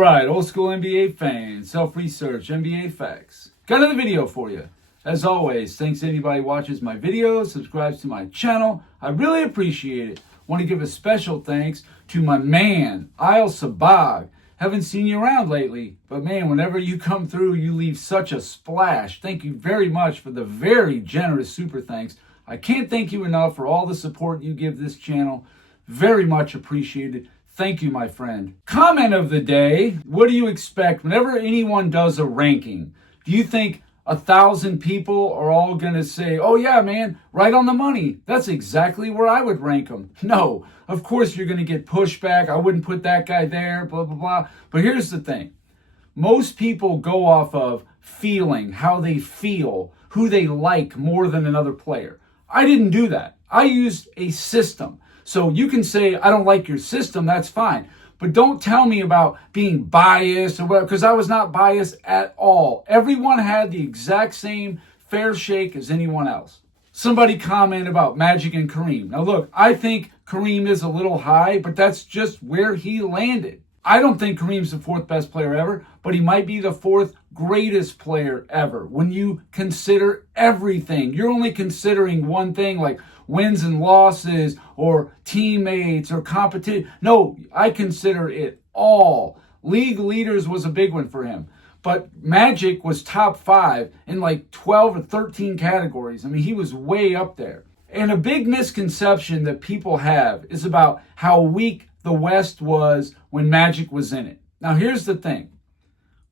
Alright, old school NBA fans, self-research, NBA facts. Got another video for you. As always, thanks to anybody who watches my videos, subscribes to my channel. I really appreciate it. Want to give a special thanks to my man, Isle Sabag. Haven't seen you around lately, but man, whenever you come through, you leave such a splash. Thank you very much for the very generous super thanks. I can't thank you enough for all the support you give this channel. Very much appreciated. Thank you, my friend. Comment of the day. What do you expect whenever anyone does a ranking? Do you think 1,000 people are all going to say, oh yeah, man, right on the money. That's exactly where I would rank them. No, of course you're going to get pushback. I wouldn't put that guy there, blah, blah, blah. But here's the thing. Most people go off of feeling, how they feel, who they like more than another player. I didn't do that. I used a system. So you can say, I don't like your system, that's fine. But don't tell me about being biased or whatever, because I was not biased at all. Everyone had the exact same fair shake as anyone else. Somebody commented about Magic and Kareem. Now look, I think Kareem is a little high, but that's just where he landed. I don't think Kareem's the fourth best player ever, but he might be the fourth greatest player ever. When you consider everything, you're only considering one thing, like wins and losses or teammates or competition. No, I consider it all. League leaders was a big one for him. But Magic was top 5 in like 12 or 13 categories. I mean, he was way up there. And a big misconception that people have is about how weak the West was when Magic was in it. Now, here's the thing.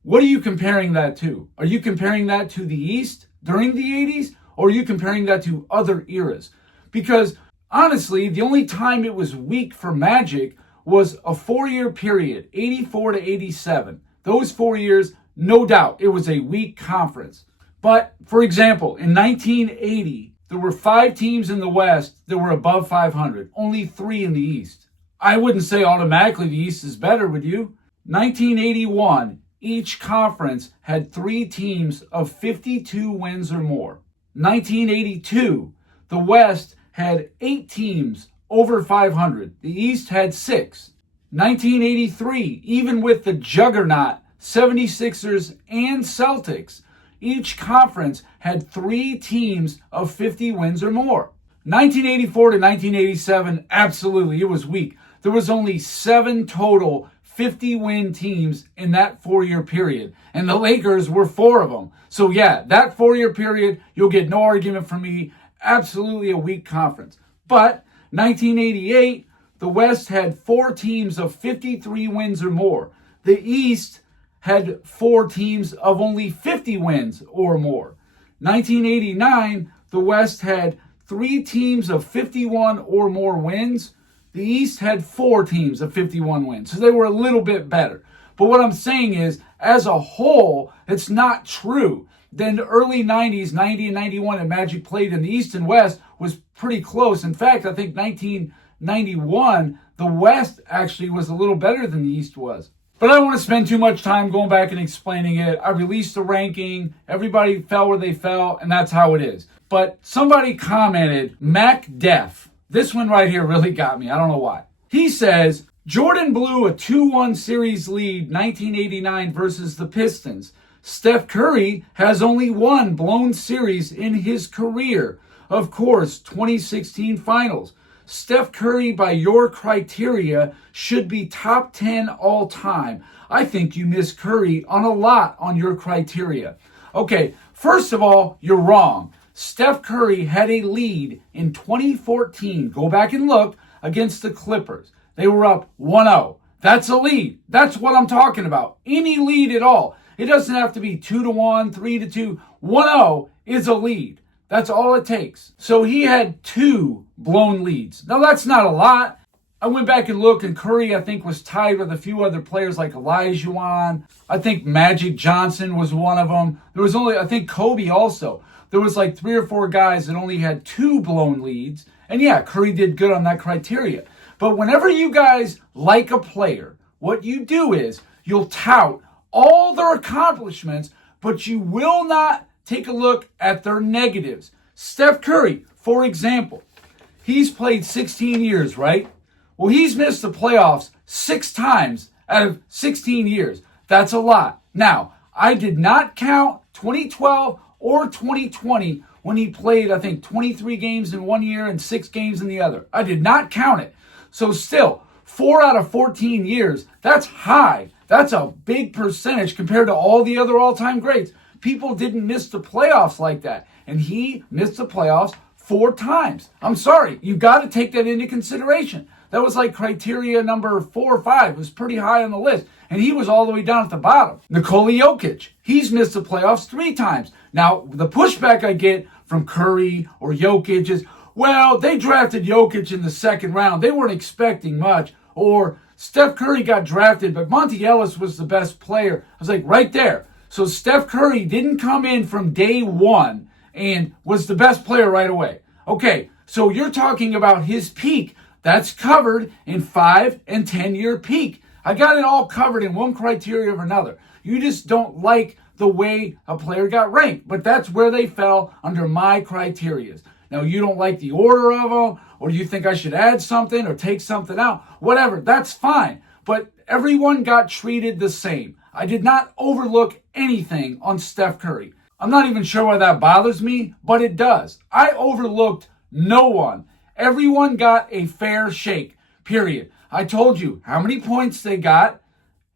What are you comparing that to? Are you comparing that to the East during the 80s? Or are you comparing that to other eras? Because honestly, the only time it was weak for Magic was a 4-year period, 84 to 87. Those 4 years, no doubt, it was a weak conference. But for example, in 1980, there were 5 teams in the West that were above 500, only 3 in the East. I wouldn't say automatically the East is better, would you? 1981, each conference had 3 teams of 52 wins or more. 1982, the West had 8 teams over 500. The East had 6. 1983, even with the juggernaut 76ers and Celtics, each conference had 3 teams of 50 wins or more. 1984 to 1987, absolutely, it was weak. There was only 7 total 50-win teams in that 4-year period, and the Lakers were 4 of them. So yeah, that 4-year period, you'll get no argument from me. Absolutely a weak conference. But 1988, the West had 4 teams of 53 wins or more. The East had 4 teams of only 50 wins or more. 1989, the West had 3 teams of 51 or more wins. The East had 4 teams of 51 wins. So they were a little bit better. But what I'm saying is, as a whole, it's not true. Then the early 90s, 90 and 91, and Magic played in the East and West was pretty close. In fact, I think 1991, the West actually was a little better than the East was. But I don't want to spend too much time going back and explaining it. I released the ranking. Everybody fell where they fell, and that's how it is. But somebody commented, Mac Def. This one right here really got me. I don't know why. He says, Jordan blew a 2-1 series lead 1989 versus the Pistons. Steph Curry has only 1 blown series in his career. Of course, 2016 finals. Steph Curry, by your criteria, should be top 10 all time. I think you miss Curry on a lot on your criteria. Okay, first of all, you're wrong. Steph Curry had a lead in 2014. Go back and look, against the Clippers. They were up 1-0. That's a lead. That's what I'm talking about. Any lead at all. It doesn't have to be 2-1, 3-2. 1-0 is a lead. That's all it takes. So he had 2 blown leads. Now that's not a lot. I went back and looked, and Curry, I think, was tied with a few other players like Olajuwon. I think Magic Johnson was one of them. There was only, I think, Kobe also. There was like 3 or 4 guys that only had 2 blown leads. And yeah, Curry did good on that criteria. But whenever you guys like a player, what you do is you'll tout all their accomplishments, but you will not take a look at their negatives. Steph Curry, for example, he's played 16 years, right? Well, he's missed the playoffs 6 times out of 16 years. That's a lot. Now, I did not count 2012 or 2020 when he played, I think, 23 games in one year and 6 games in the other. I did not count it. So still, 4 out of 14 years, that's high. That's a big percentage compared to all the other all-time greats. People didn't miss the playoffs like that. And he missed the playoffs 4 times. I'm sorry. You got to take that into consideration. That was like criteria number 4 or 5. It was pretty high on the list. And he was all the way down at the bottom. Nikola Jokic, he's missed the playoffs 3 times. Now, the pushback I get from Curry or Jokic is, well, they drafted Jokic in the second round. They weren't expecting much. Or Steph Curry got drafted, but Monte Ellis was the best player. I was like, right there. So Steph Curry didn't come in from day one and was the best player right away. Okay, so you're talking about his peak. That's covered in 5 and 10-year peak. I got it all covered in one criteria or another. You just don't like the way a player got ranked, but that's where they fell under my criteria. Now, you don't like the order of them, or you think I should add something or take something out, whatever, that's fine. But everyone got treated the same. I did not overlook anything on Steph Curry. I'm not even sure why that bothers me, but it does. I overlooked no one. Everyone got a fair shake, period. I told you how many points they got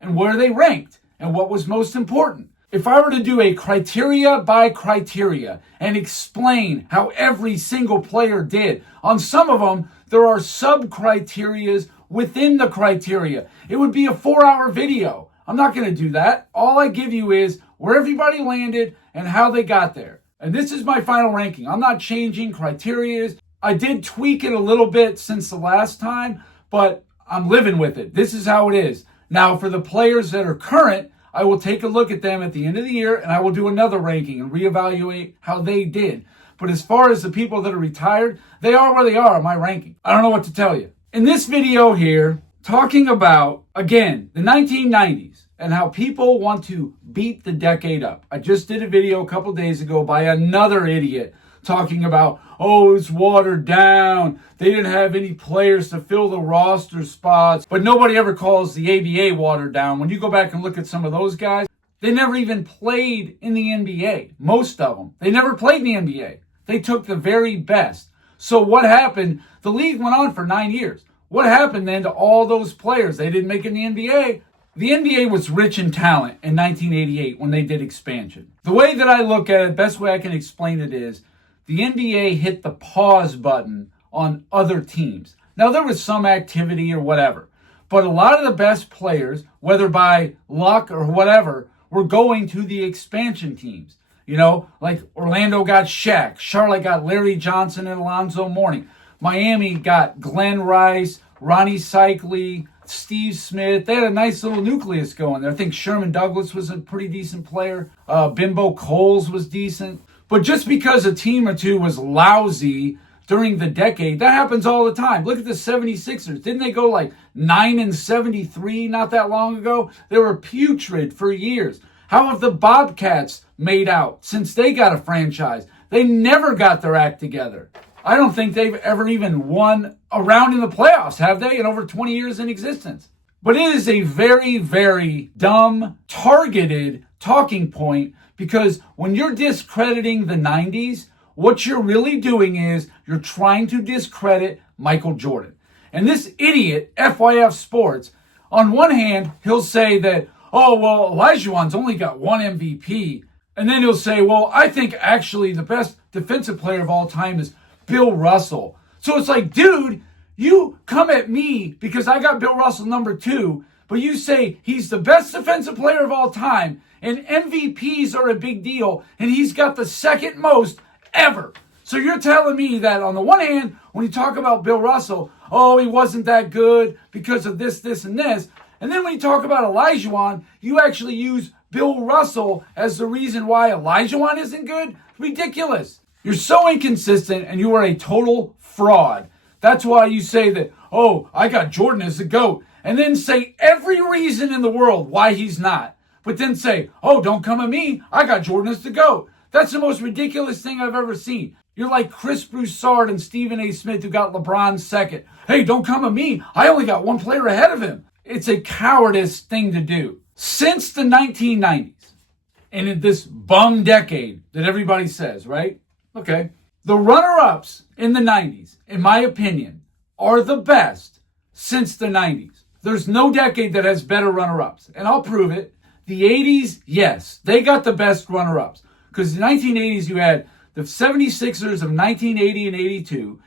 and where they ranked and what was most important. If I were to do a criteria by criteria and explain how every single player did, on some of them, there are sub-criterias within the criteria. It would be a 4-hour video. I'm not going to do that. All I give you is where everybody landed and how they got there. And this is my final ranking. I'm not changing criterias. I did tweak it a little bit since the last time, but I'm living with it. This is how it is. Now, for the players that are current, I will take a look at them at the end of the year and I will do another ranking and reevaluate how they did. But as far as the people that are retired, they are where they are in my ranking. I don't know what to tell you. In this video here, talking about, again, the 1990s and how people want to beat the decade up. I just did a video a couple days ago by another idiot talking about, oh, it's watered down. They didn't have any players to fill the roster spots. But nobody ever calls the ABA watered down. When you go back and look at some of those guys, they never even played in the NBA. Most of them. They never played in the NBA. They took the very best. So what happened? The league went on for 9 years. What happened then to all those players? They didn't make it in the NBA. The NBA was rich in talent in 1988 when they did expansion. The way that I look at it, best way I can explain it is, the NBA hit the pause button on other teams. Now, there was some activity or whatever, but a lot of the best players, whether by luck or whatever, were going to the expansion teams. You know, like Orlando got Shaq, Charlotte got Larry Johnson and Alonzo Mourning, Miami got Glenn Rice, Ronnie Cycli, Steve Smith. They had a nice little nucleus going there. I think Sherman Douglas was a pretty decent player. Bimbo Coles was decent. But just because a team or two was lousy during the decade, that happens all the time. Look at the 76ers. Didn't they go like 9-73 not that long ago? They were putrid for years. How have the Bobcats made out since they got a franchise? They never got their act together. I don't think they've ever even won a round in the playoffs, have they, in over 20 years in existence? But it is a very, very dumb, targeted talking point, because when you're discrediting the 90s, what you're really doing is you're trying to discredit Michael Jordan. And this idiot, FYF Sports, on one hand, he'll say that, oh, well, Olajuwon's only got 1 MVP. And then he'll say, well, I think actually the best defensive player of all time is Bill Russell. So it's like, dude, you come at me because I got Bill Russell number 2, but you say he's the best defensive player of all time, and MVPs are a big deal, and he's got the second most ever. So you're telling me that on the one hand, when you talk about Bill Russell, oh, he wasn't that good because of this, this, and this. And then when you talk about Olajuwon, you actually use Bill Russell as the reason why Olajuwon isn't good? Ridiculous. You're so inconsistent, and you are a total fraud. That's why you say that, oh, I got Jordan as the GOAT, and then say every reason in the world why he's not. But then say, oh, don't come at me, I got Jordan as the GOAT. That's the most ridiculous thing I've ever seen. You're like Chris Broussard and Stephen A. Smith who got LeBron second. Hey, don't come at me, I only got one player ahead of him. It's a cowardice thing to do. Since the 1990s, and in this bum decade that everybody says, right? Okay. The runner-ups in the 90s, in my opinion, are the best since the 90s. There's no decade that has better runner-ups, and I'll prove it. The 80s, yes, they got the best runner-ups. Because in the 1980s, you had the 76ers of 1980 and 82.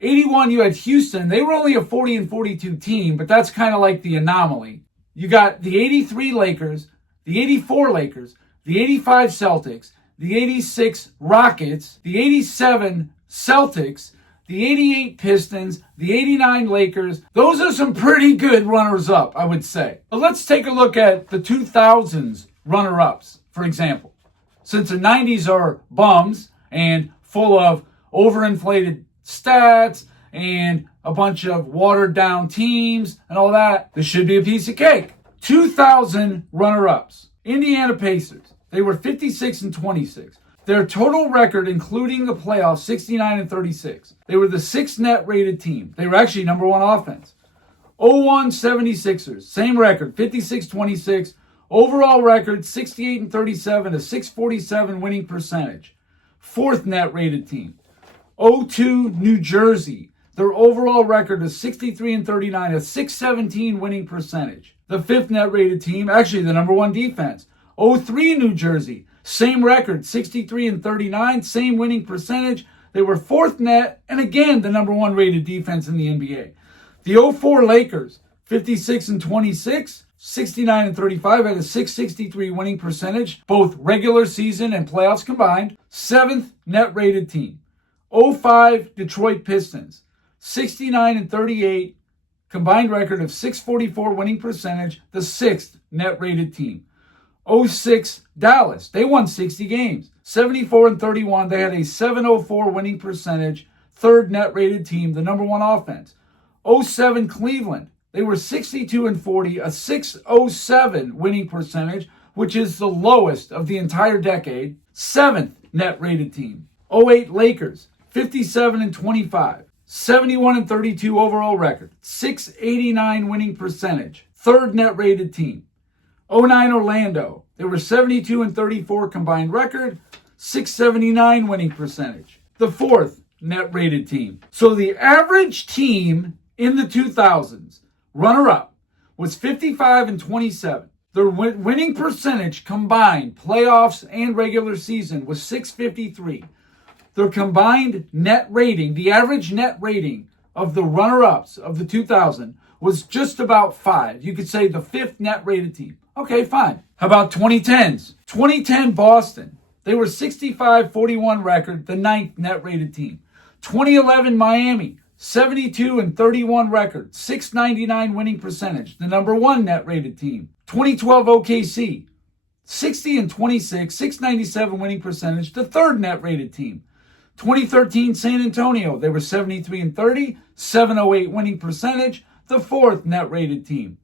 81, you had Houston. They were only a 40 and 42 team, but that's kind of like the anomaly. You got the 83 Lakers, the 84 Lakers, the 85 Celtics, the 86 Rockets, the 87 Celtics, the 88 Pistons, the 89 Lakers. Those are some pretty good runners-up, I would say. But let's take a look at the 2000s runner-ups, for example. Since the 90s are bums and full of overinflated stats and a bunch of watered-down teams and all that, this should be a piece of cake. 2000 runner-ups. Indiana Pacers. They were 56 and 26. Their total record, including the playoffs, 69 and 36. They were the 6th net rated team. They were actually number one offense. 01 76ers, same record, 56-26. Overall record, 68 and 37, a 647 winning percentage. 4th net rated team. 02 New Jersey. Their overall record is 63 and 39, a 617 winning percentage. The 5th net rated team, actually the number one defense. 03 New Jersey. Same record, 63 and 39, same winning percentage. They were 4th net, and again, the number one rated defense in the NBA. The 04 Lakers, 56 and 26, 69 and 35, had a 663 winning percentage, both regular season and playoffs combined. 7th net rated team. 05 Detroit Pistons, 69 and 38, combined record of 644 winning percentage, the 6th net rated team. 06 Dallas, they won 60 games, 74 and 31. They had a 704 winning percentage, 3rd net rated team, the number one offense. 07 Cleveland, they were 62 and 40, a 607 winning percentage, which is the lowest of the entire decade, 7th net rated team. 08 Lakers, 57 and 25, 71 and 32 overall record, 689 winning percentage, 3rd net rated team. 09 Orlando, they were 72 and 34 combined record, 679 winning percentage. The 4th net rated team. So the average team in the 2000s, runner-up, was 55 and 27. Their winning percentage combined, playoffs and regular season, was 653. Their combined net rating, the average net rating of the runner-ups of the 2000 was just about 5. You could say the 5th net rated team. Okay, fine. How about 2010s? 2010 Boston. They were 65-41 record, the 9th net rated team. 2011 Miami, 72 and 31 record, 699 winning percentage, the number one net rated team. 2012 OKC, 60 and 26, 697 winning percentage, the 3rd net rated team. 2013 San Antonio, they were 73 and 30, 708 winning percentage, the 4th net rated team.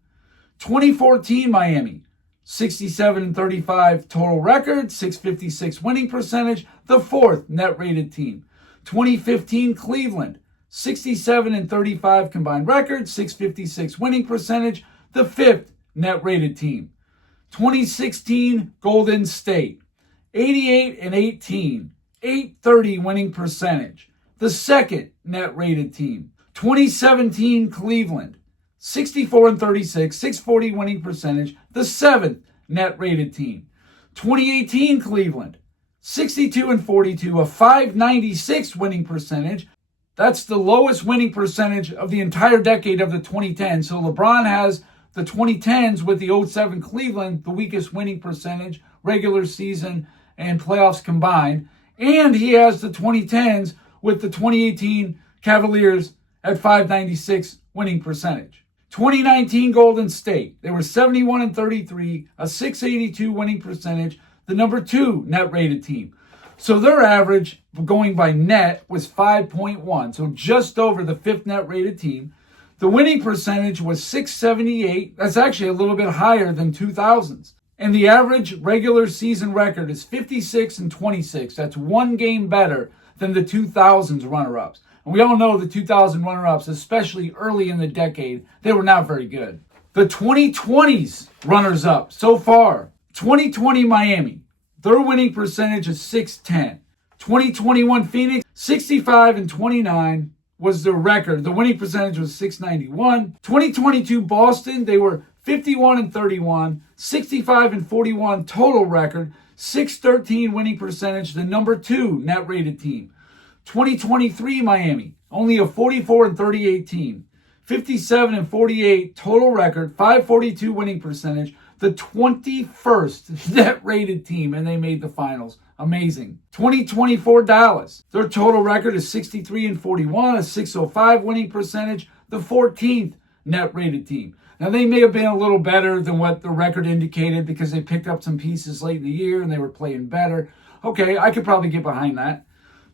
2014 Miami, 67 and 35 total record, 656 winning percentage, the 4th net rated team. 2015 Cleveland, 67 and 35 combined record, 656 winning percentage, the 5th net rated team. 2016 Golden State, 88 and 18, 830 winning percentage, the 2nd net rated team. 2017 Cleveland, 64 and 36, 640 winning percentage, the 7th net rated team. 2018 Cleveland, 62 and 42, a 596 winning percentage. That's the lowest winning percentage of the entire decade of the 2010s. So LeBron has the 2010s with the 07 Cleveland, the weakest winning percentage, regular season and playoffs combined. And he has the 2010s with the 2018 Cavaliers at 596 winning percentage. 2019 Golden State, they were 71 and 33, a 682 winning percentage, the number 2 net rated team. So their average going by net was 5.1, so just over the 5th net rated team. The winning percentage was 678. That's actually a little bit higher than 2000s. And the average regular season record is 56 and 26. That's one game better than the 2000s runner-ups. And we all know the 2000 runner-ups, especially early in the decade, they were not very good. The 2020s runners-up so far. 2020 Miami, their winning percentage is .610. 2021 Phoenix, 65-29 was their record. The winning percentage was .691. 2022 Boston, they were 51-31, 65-41 total record, .613 winning percentage, the number 2 net rated team. 2023 Miami, only a 44-38 team, 57-48 total record, .542 winning percentage, the 21st net rated team, and they made the finals. Amazing. 2024 Dallas, their total record is 63-41, a .605 winning percentage, the 14th net rated team. Now, they may have been a little better than what the record indicated because they picked up some pieces late in the year and they were playing better. Okay, I could probably get behind that.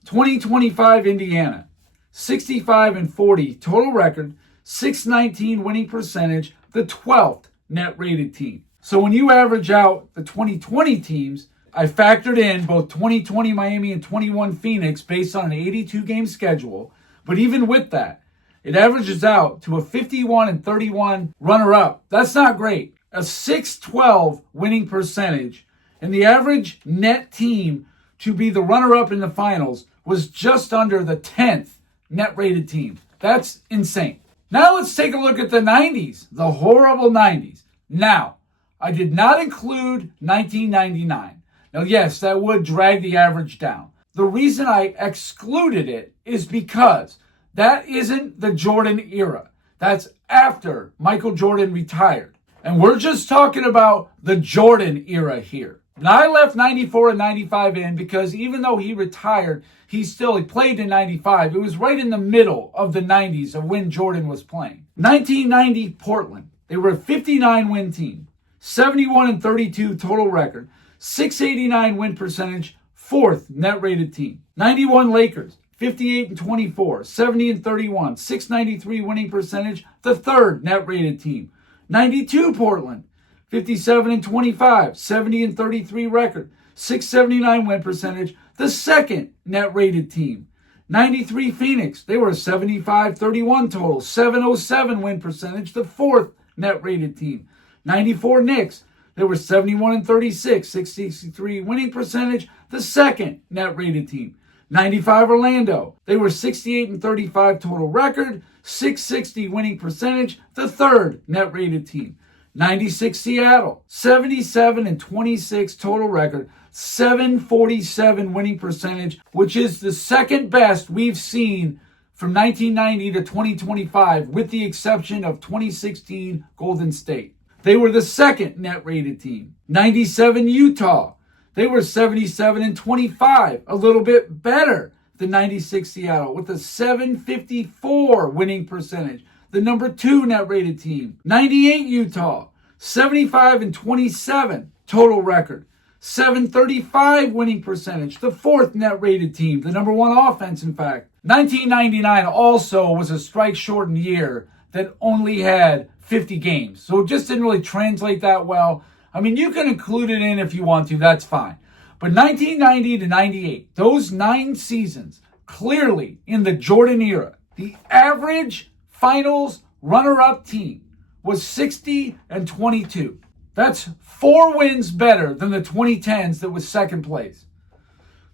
2025 Indiana, 65-40 total record, .619 winning percentage, the 12th net rated team. So when you average out the 2020 teams, I factored in both 2020 Miami and 21 Phoenix based on an 82-game schedule. But even with that, it averages out to a 51-31 runner-up. That's not great. A .612 winning percentage. And the average net team to be the runner-up in the finals was just under the 10th net-rated team. That's insane. Now let's take a look at the 90s, the horrible 90s. Now, I did not include 1999. Now, yes, that would drag the average down. The reason I excluded it is because that isn't the Jordan era. That's after Michael Jordan retired. And we're just talking about the Jordan era here. Now, I left 94 and 95 in because even though he retired, he played in 95. It was right in the middle of the 90s of when Jordan was playing. 1990 Portland. They were a 59-win team. 71-32 total record. .689 win percentage. 4th net rated team. 91 Lakers. 58-24. 70-31. .693 winning percentage. The 3rd net rated team. 92 Portland. 57-25, 70-33 record, .679 win percentage, the 2nd net rated team. 93 Phoenix, they were a 75-31 total, .707 win percentage, the 4th net rated team. 94 Knicks, they were 71-36, .663 winning percentage, the 2nd net rated team. 95 Orlando, they were 68-35 total record, .660 winning percentage, the 3rd net rated team. 96 Seattle, 77-26 total record, .747 winning percentage, which is the 2nd best we've seen from 1990 to 2025, with the exception of 2016 Golden State. They were the 2nd net rated team. 97 Utah, they were 77-25, a little bit better than 96 Seattle, with a .754 winning percentage. The number 2 net rated team. 98 Utah, 75-27 total record. .735 winning percentage. The 4th net rated team. The number 1 offense, in fact. 1999 also was a strike shortened year that only had 50 games. So it just didn't really translate that well. I mean, you can include it in if you want to. That's fine. But 1990 to 98, those 9 seasons, clearly in the Jordan era, the average finals runner-up team was 60-22. That's 4 wins better than the 2010s that was 2nd place.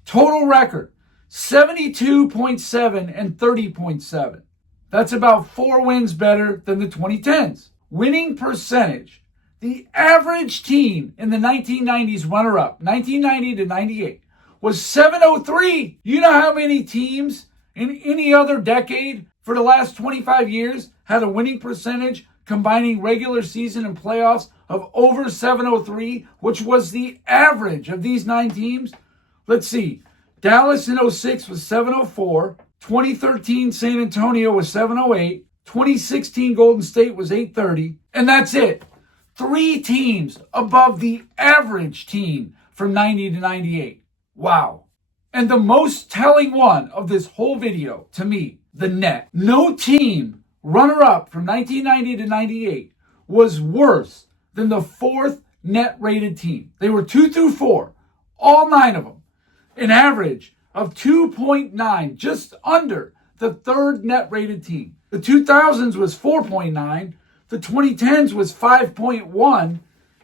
Total record, 72.7 and 30.7. That's about 4 wins better than the 2010s. Winning percentage, the average team in the 1990s runner-up, 1990 to 98, was .703. You know how many teams in any other decade for the last 25 years had a winning percentage combining regular season and playoffs of over .703, which was the average of these 9 teams? Let's see. Dallas in 06 was .704. 2013 San Antonio was .708. 2016 Golden State was .830. And that's it. 3 teams above the average team from 90 to 98. Wow. And the most telling one of this whole video, to me, the net. No team runner-up from 1990 to 98 was worse than the 4th net rated team. They were 2 through 4, all 9 of them. An average of 2.9, just under the 3rd net rated team. The 2000s was 4.9. The The 2010s was 5.1,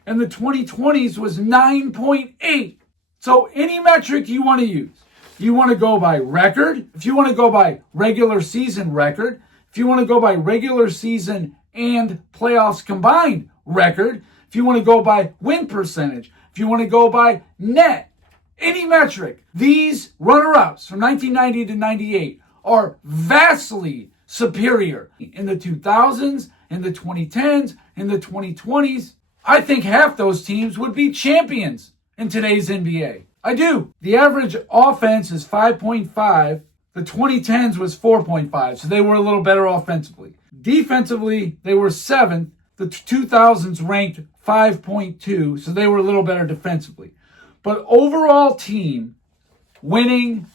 and the 2020s was 9.8. So any metric you want to use. You want to go by record, if you want to go by regular season record, if you want to go by regular season and playoffs combined record, if you want to go by win percentage, if you want to go by net, any metric, these runner-ups from 1990 to 98 are vastly superior. In the 2000s, in the 2010s, in the 2020s, I think half those teams would be champions in today's NBA. I do. The average offense is 5.5. The 2010s was 4.5, so they were a little better offensively. Defensively, they were 7th. The 2000s ranked 5.2, so they were a little better defensively. But overall team, winning,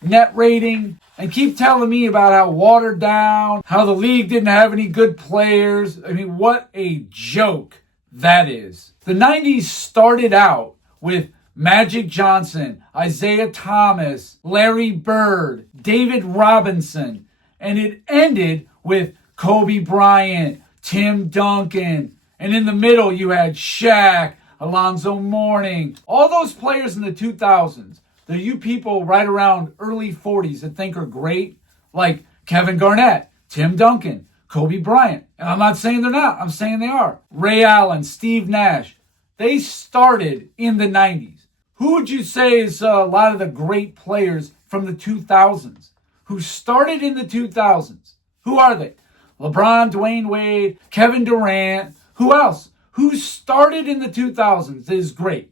net rating, and keep telling me about how watered down, how the league didn't have any good players. I mean, what a joke that is. The 90s started out with Magic Johnson, Isaiah Thomas, Larry Bird, David Robinson, and it ended with Kobe Bryant, Tim Duncan, and in the middle you had Shaq, Alonzo Mourning, all those players in the 2000s. There are you people right around early 40s that think are great, like Kevin Garnett, Tim Duncan, Kobe Bryant. And I'm not saying they're not, I'm saying they are. Ray Allen, Steve Nash. They started in the 90s. Who would you say is a lot of the great players from the 2000s who started in the 2000s? Who are they? LeBron, Dwayne Wade, Kevin Durant. Who else? Who started in the 2000s is great.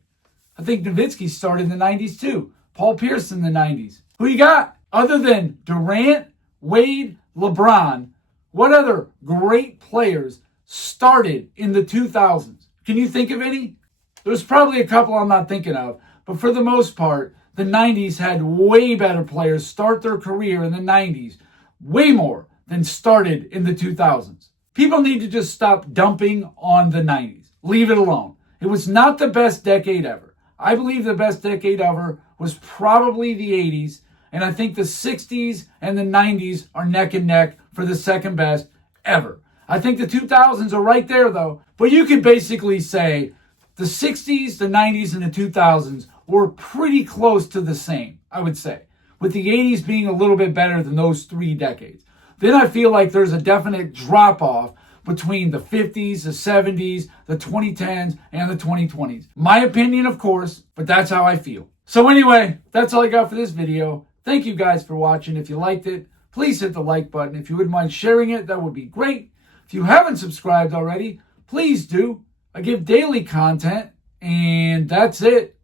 I think Nowitzki started in the 90s too. Paul Pierce in the 90s. Who you got? Other than Durant, Wade, LeBron, what other great players started in the 2000s? Can you think of any? There's probably a couple I'm not thinking of. But for the most part, the 90s had way better players start their career in the 90s. Way more than started in the 2000s. People need to just stop dumping on the 90s. Leave it alone. It was not the best decade ever. I believe the best decade ever was probably the 80s. And I think the 60s and the 90s are neck and neck for the second best ever. I think the 2000s are right there though. But you could basically say the 60s, the 90s, and the 2000s were pretty close to the same, I would say, with the 80s being a little bit better than those 3 decades. Then I feel like there's a definite drop-off between the 50s, the 70s, the 2010s, and the 2020s. My opinion, of course, but that's how I feel. So anyway, that's all I got for this video. Thank you guys for watching. If you liked it, please hit the like button. If you wouldn't mind sharing it, that would be great. If you haven't subscribed already, please do. I give daily content, and that's it.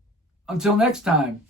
Until next time.